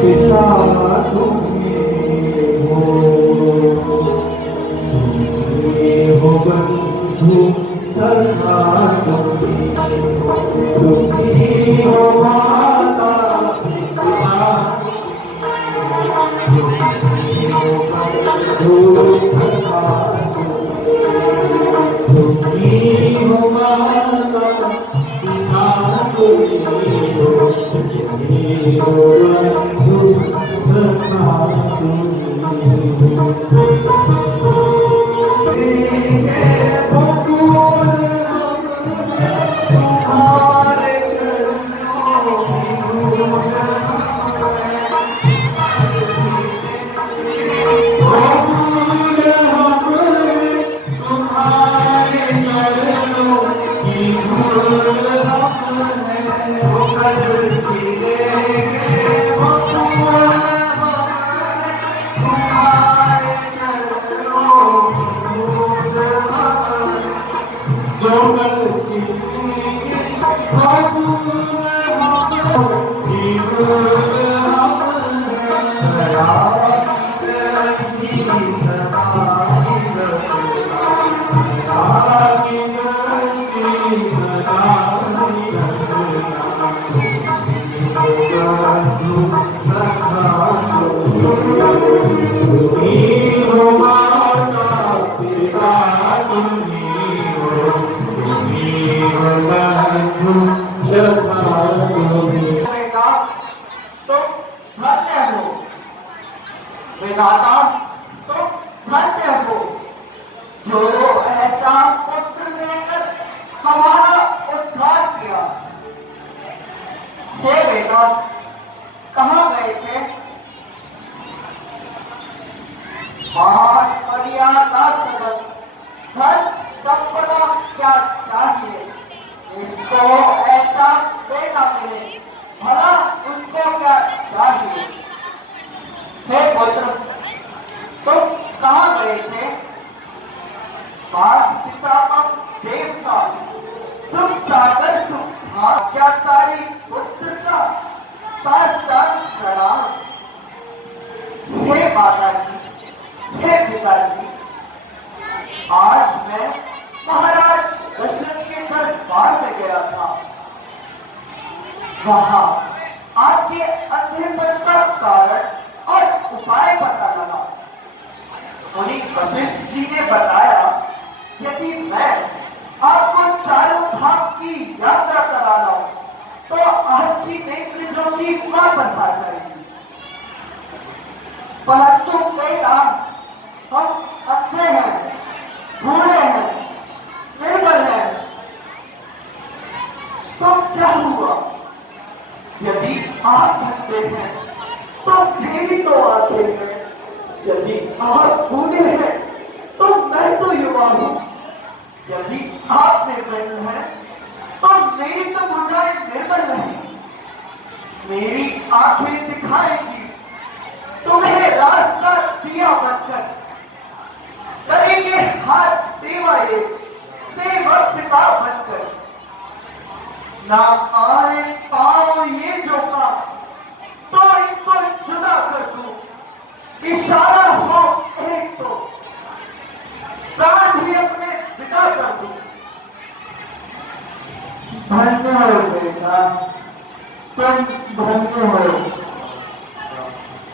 पिता तुम्ही हो, तुम्ही हो बंधु सखा तुम्ही, तुम्ही हो माता पिता, तुम्ही हो बंधु सखा तुम्ही हो माता पिता, तुम्ही हो बंधु सखा तुम्हारे चरणों की धूल विधाता तुम धन्य हो जो ऐसा पुत्र देकर हमारा उद्धार किया। हे बेटा, कहाँ गए थे? मान मर्यादा सदन धन संपदा क्या चाहिए, इसको ऐसा बेटा मिले, भला उसको क्या चाहिए। हे पुत्र, तुम कहाँ गए थे? पांच पितामह देवता सुख सागर सुख आज्ञाकारी पुत्र का साष्टांग प्रणाम। हे माता जी, हे पिताजी, आज मैं महाराज दशरथ के दरबार में गया था। वहां आपके अंधेपन का कारण और उपाय पता लगा। मुनि वशिष्ठ जी ने बताया, यदि मैं आपको चारों धाम की यात्रा करा लाऊं तो आपकी नेत्र ज्योति वापस आ जाएगी। परंतु बेटा, हम अंधे हैं, बूढ़े हैं, निर्बल हैं, तो क्या हुआ? यदि आप अंधे हैं तो मेरी तो आंखें हैं, यदि आप बूढ़े हैं तो मैं तो युवा हूं, यदि आप निर्बल हैं तो मेरी तो भुजाएं निर्बल नहीं। मेरी आंखें दिखाएंगी तुम्हें रास्ता दिया बनकर, करेंगे हाथ सेवा ये सेवक पिता बनकर। ना आए पाओ ये जो काम तो इनको जुदा कर दूं, इशारा हो एक तो प्राण भी अपने विदा कर दूं। धन्य हो बेटा, तुम धन्य हो।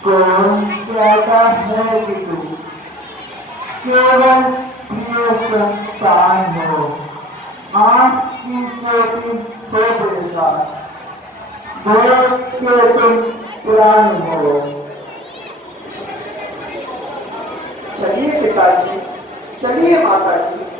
कौन कहता है कि तुम केवल प्रिय संतान हो? आंख की ज्योति हो बेटा, देख के तुम प्राण हो। चलिए पिताजी, चलिए माता जी।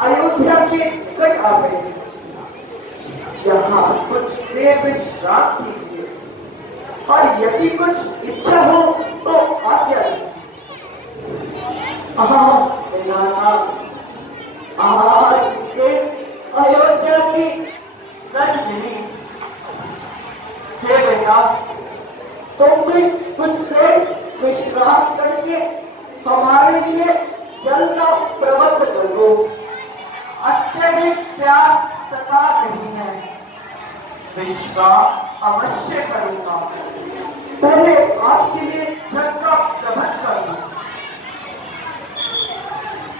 अयोध्या के निकट आ गए। यहाँ कुछ देर विश्राम कीजिए और यदि कुछ इच्छा हो तो आज्ञा दीजिए। आज के अयोध्या की राजधानी हे बेटा, तुम भी कुछ देर विश्राम करके हमारे लिए जल का प्रबंध कर दो। अत्यधिक प्यास सता रही है। विश्राम अवश्य करूंगा। पहले आपके लिए जल का प्रबंध कर दो।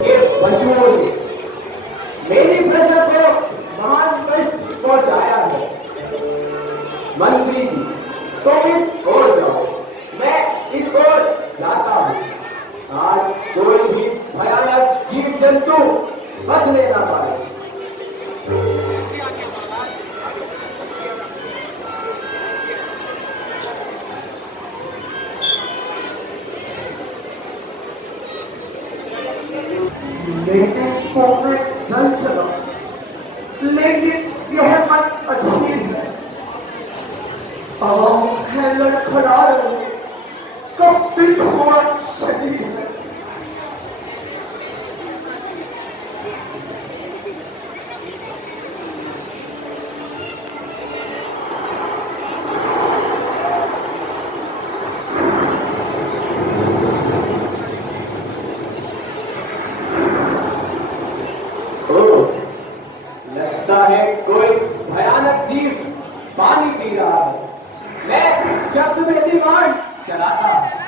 ये पशुओं ने मेरी प्रजा को महान कष्ट पहुंचाया है। मंत्री जी, तुम इस ओर जाओ, मैं इस ओर जाता हूँ। आज कोई भी भयानक जीव जंतु बचने ना पाए। लेकिन तो मैं जल चला, लेकिन यह मन अधीर है। है लड़खड़ा रहे, कपित हुआ शरीर है। लगता है कोई भयानक जीव पानी पी रहा है। मैं शब्द में दीवान चलाता हूं।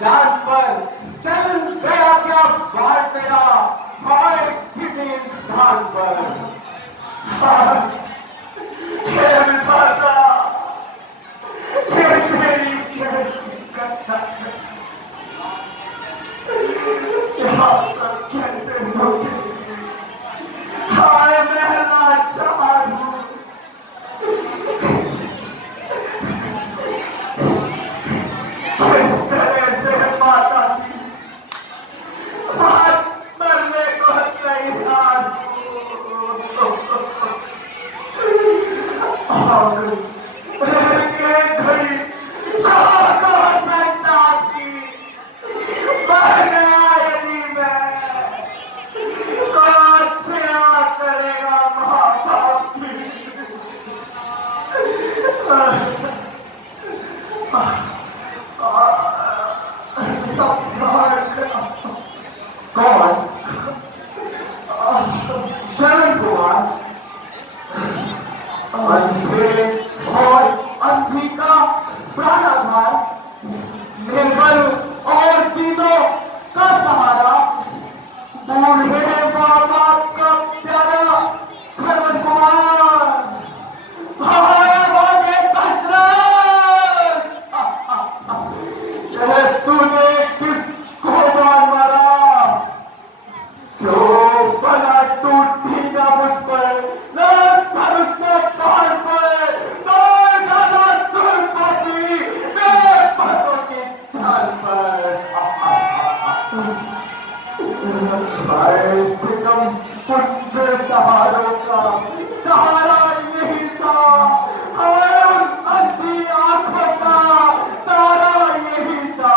जान पर चल गया क्या बार तेरा, हाय किसी इंसान पर। हे विधाता, ये मेरी कैसी कथा है, यहाँ सब कैसे होते हैं। हाय मैं लाचार हूँ, किस तरह से माता जी बात मरने को तैयार हूँ। एक घड़ी चाह को सकता आपकी मर गया यदि मैं, कौन सेवा करेगा माँ बाप की। कौन? शरण कुमार, अंधेरे और अंधी का प्राणाधार, निर्बल और दीनों का सहारा, बूढ़े माँ बाप का प्यारा शरण कुमार, भाई भागे दशरथ। यह तूने किसको मारा, क्यों बना टूटी ना मुझ पर, न धनुष के बाण पर, न डाला सुरपति मेरे पसों की ढाल पर। भाई सितम पुत्र सहारों का सहारा यही था, हाय उन अंधी आंखों का तारा यही था।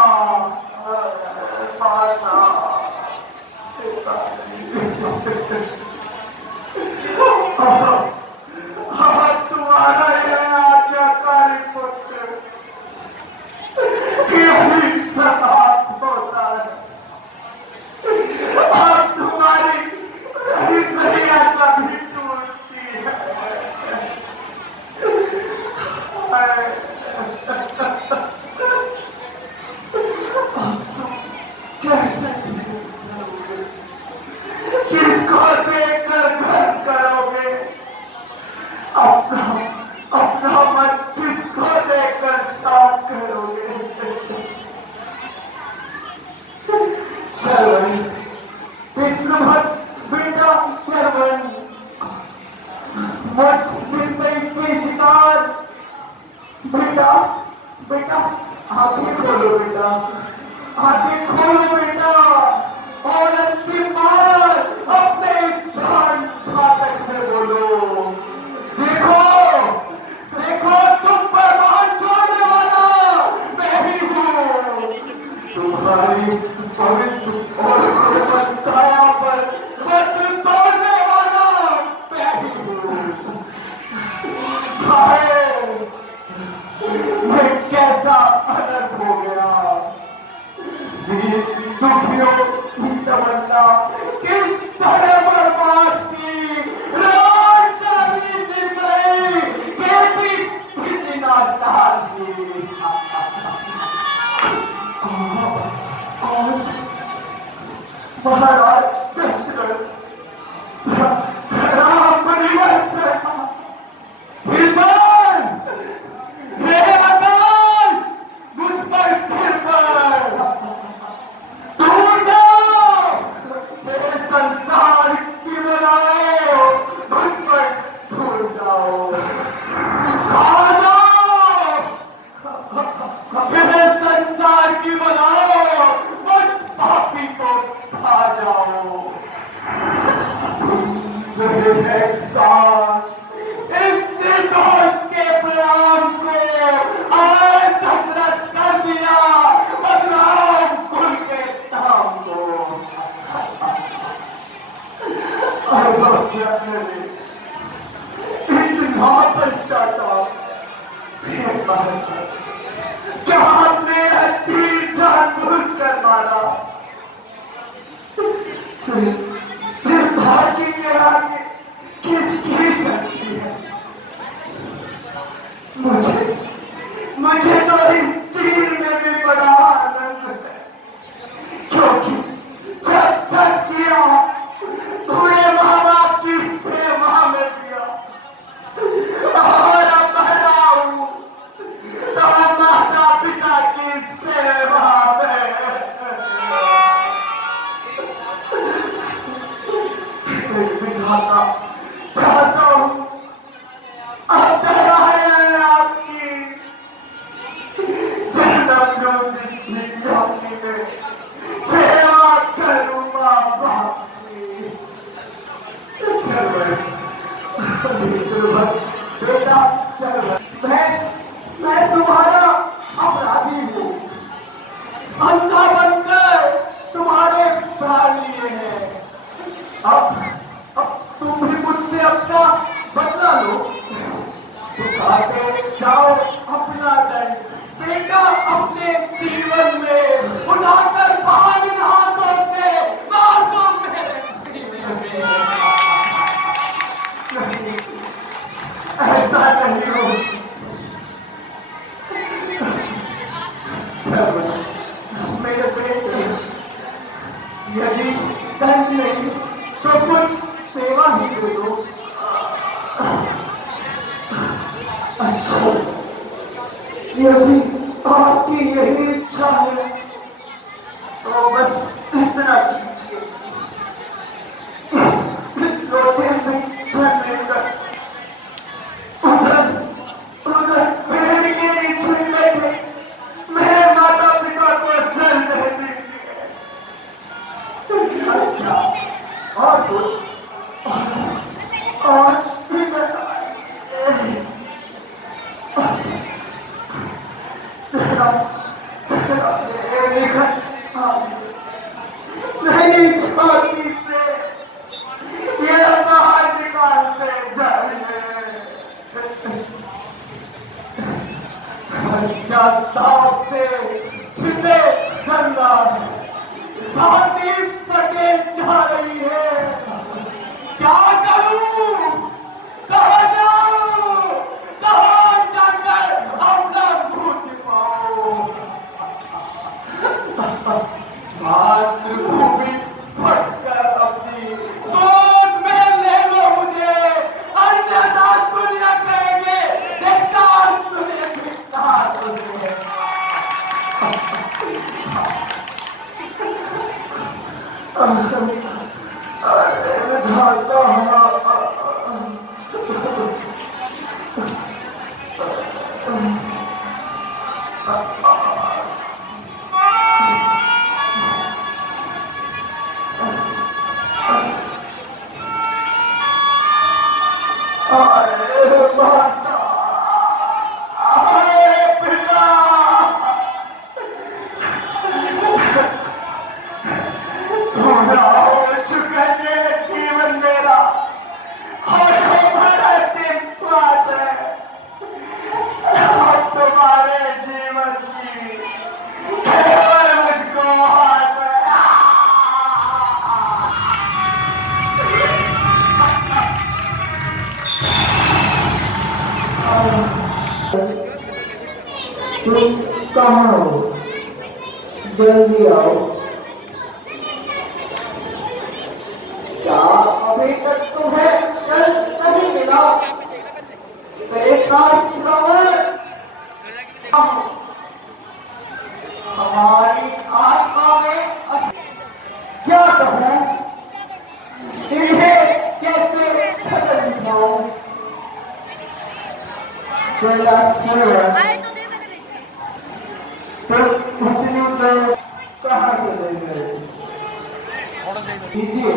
तुम्हारा यह आज्ञाकारी पुत्र यही समाप्त होता है। अब तुम्हारी रही सही आज्ञा भी टूटती है। कैसे चलोगे, किसको देखकर घर करोगे, अपना अपना मन किसको देखकर शांत करोगे। श्रवण, पितृभक्त बेटा श्रवण, मुझ निर्दयी के शिकार। बेटा बेटा आंखें खोलो बेटा, आंखें खोलो बेटा, और अंतिम बार अपने इस प्राण घातक से बोलो, देखो देखो तुम पर बाण छोड़ने वाला मैं ही हूँ, तुम्हारी पवित्र और निर्मल काया पर वज्र तोड़ने वाला मैं ही हूँ। हाय, मैं कैसा अनर्थ हो गया, दुखियों की तमन्ना किस तरह बर्बाद की, रात भी गिर गई, खेती किसी नाशदार की। कौन? महाराज दशरथ, राम परिवर्तन, हिरमान, हे आकाश, मुझ पर फिर पर टूट जाओ, मेरे संसार की बनाओ, मुझ पर टूट जाओ, आ जाओ, मेरे संसार की बनाओ, मुझ पापी को खा जाओ। मेरे बेटे, यदि धन नहीं तो कुछ सेवा ही दे दो। अच्छा, यदि आपकी यही इच्छा है तो बस इतना कीजिए, इस लोटे में जल लेकर उधर उधर पेड़ के नीचे बैठे मेरे माता पिता को जलने दीजिए। अच्छा, और कुछ? और इधर आइए। मेरी छाती से ये बाहर निकालते जाइए। पश्चाताप से हृदय गंगा छाती फटे जा रही है। क्या करूं? कहाँ जाऊं? कहाँ जाकर अपना मुंह छिपाऊं? मातृभूमि फटकर अपनी गोद में ले लो मुझे, अन्यथा दुनिया कहेंगे धिक्कार तुझे, धिक्कार तुझे। जीवन मेरा और हमारा दिन श्वास है। अब तुम्हारे जीवन की केवल मुझको आस है। तुम कहाँ हो? जल्दी आओ। क्या अभी तक तुम्हें जल नहीं मिला? श्रवण हमारी आत्मा में क्या कहूँ? इन्हें कैसे छतर दिखाऊं? तेरा सेवक तो इतनी देर कहाँ चले गए? लीजिए,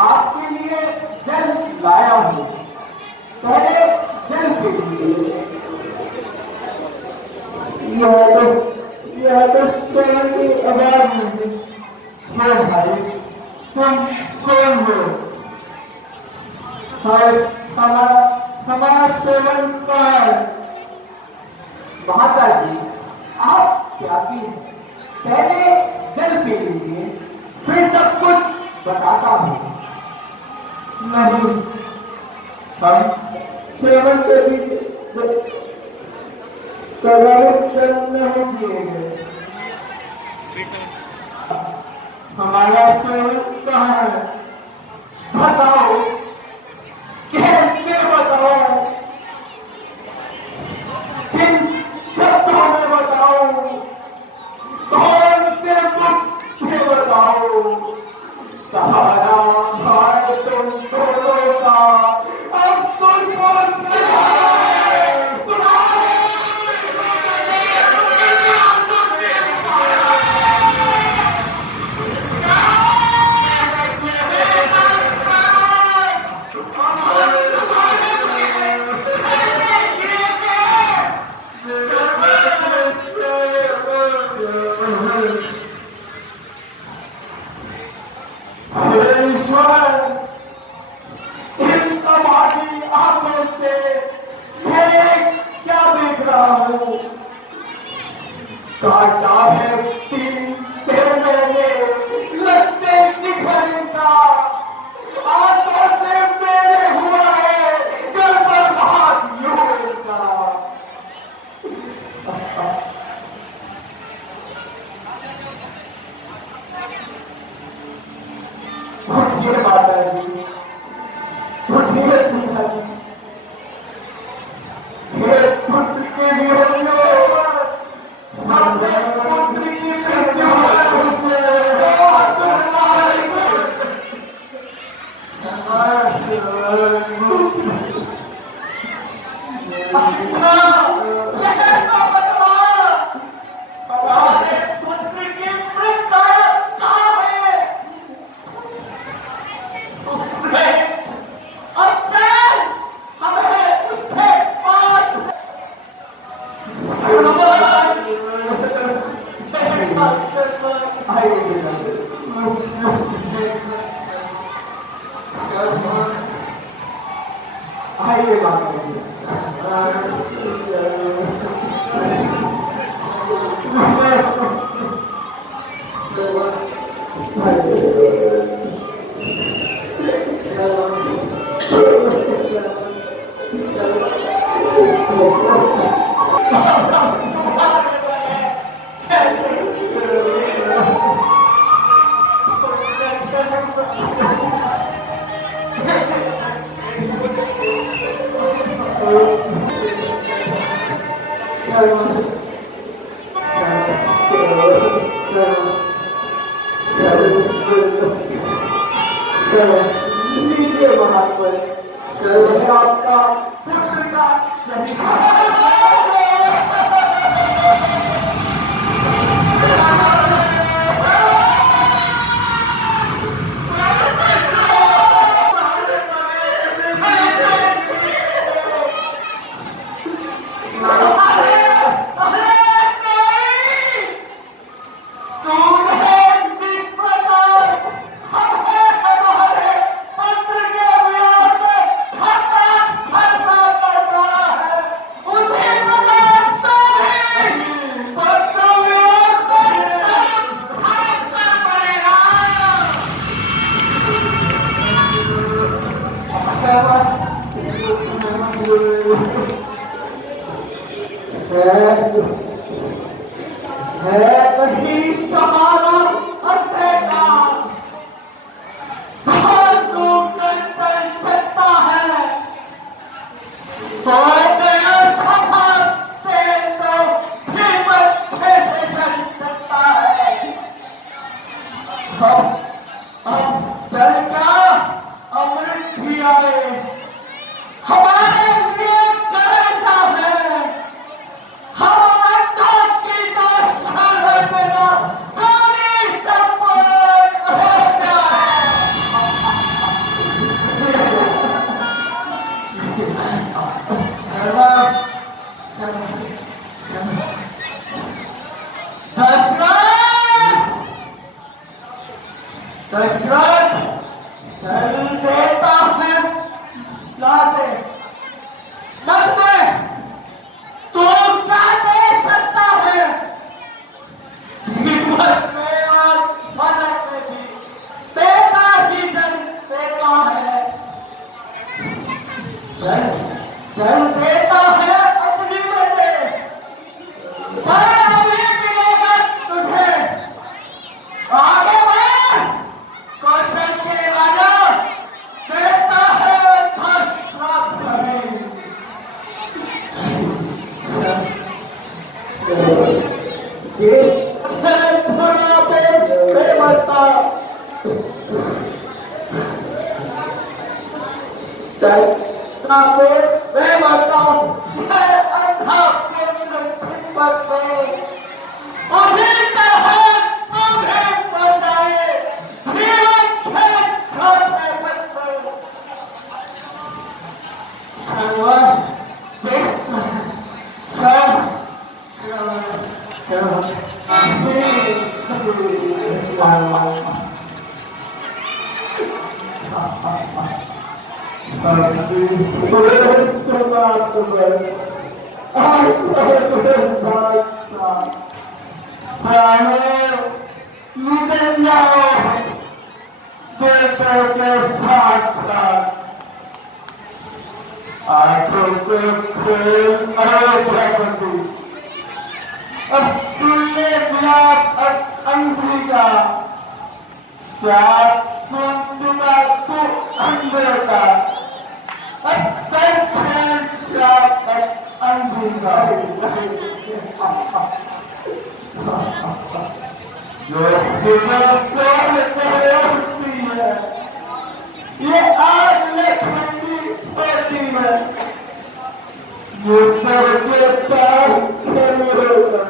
आपके लिए जल लाया हूँ। पहले जल पीजिए। यह तो सेवन की आवाज नहीं है। भाई, तुम कौन हो? और हमारा सेवन कहाँ है? माता जी, आप प्यासी हैं। पहले जल पी लीजिए, फिर सब कुछ बताता हूँ। नहीं, हम सेवन के लिए जल नहीं पिएंगे। हमारा सेवन कहाँ है? बताओ, कैसे बताओ? किन शब्दों में बताओ? कौन से मुख से बताओ? सहारा भाई तुम दोनों का अब तुमको काटा है तीन से मैंने लगते जिगर का, आंखों से मेरे हुआ है घर बर्बाद यूं का। उठिए माता जी, उठिए सीता जी। हे पुत्र के वियोगियों, अपने पुत्र की मृत्यु से अच्छा, यह तो बतला, हमारे पुत्र की मृत्यु कहाँ है? उसने अब चल, हमें उसके पास आइए माता जी। लीजिए महात्मा, आपका पुत्र का नहीं समाना अध्येता तू कर चल सकता है हो गया सफा तेल तो फिर बच्चे से चल सकता है अब चल क्या अमृत भी आए हमारे लिए कैसा है हम दशरथ चल देता है लाते लगते तू क्या दे सकता है जीवन में और मदद में भी देता ही जल देता है जल देता है अग्नि में दे अभी मिलेगा तुझे आगे बढ़ कौशल के राजा देता है था श्राप करें भरा पे मरता वे माता अंधा पुत्र छिपक में उसी तरह तुम्हें बचाए जीवन खेल छोटे बच्चे श्रवण निकल जाओ बेटों के साथ साथ आंखों को खोल प्रकृति अब सुनने गुलाब और अंगुली का क्या सुन चुका तू अंधे का अंधेरा जो होती है ये आज में ठंडी होती है ये सबसे प्यार खेल होकर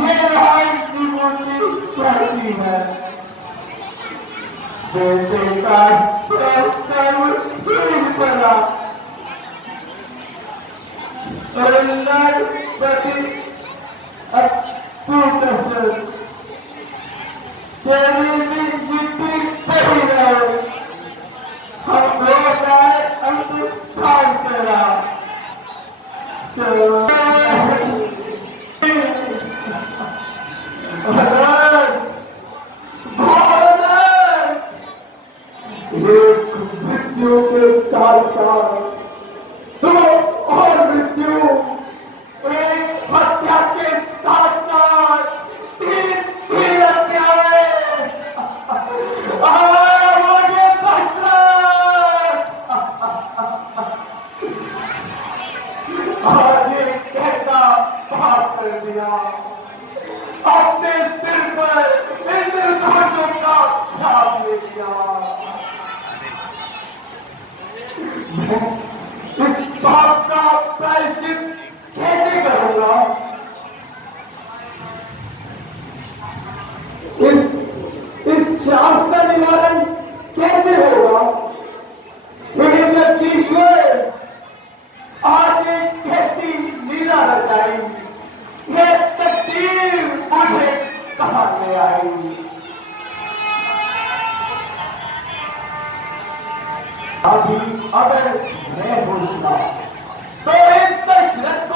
ये आज की मूर्ति कहती है बेटे का शौक कर बना पति तू कसर तेरी भी जितनी सही रहे हम लोग आए अंत काल तेरा एक मृत्यु के साथ साथ दो और मृत्यु एक हत्या के साथ साथ तीन हत्याएं मुझे बचना आज एक कैसा पाप कर दिया अपने सिर पर इन निर्दोषों का छाप ले दिया इस पाप का प्रायश्चित कैसे करूंगा इस शाप का निवारण कैसे होगा हे जगदीश्वर आज एक कैसी लीला रचाई ये तकदीर मुझे कहां ले आई अभी अगर मैं पूछना तो इस दशरथ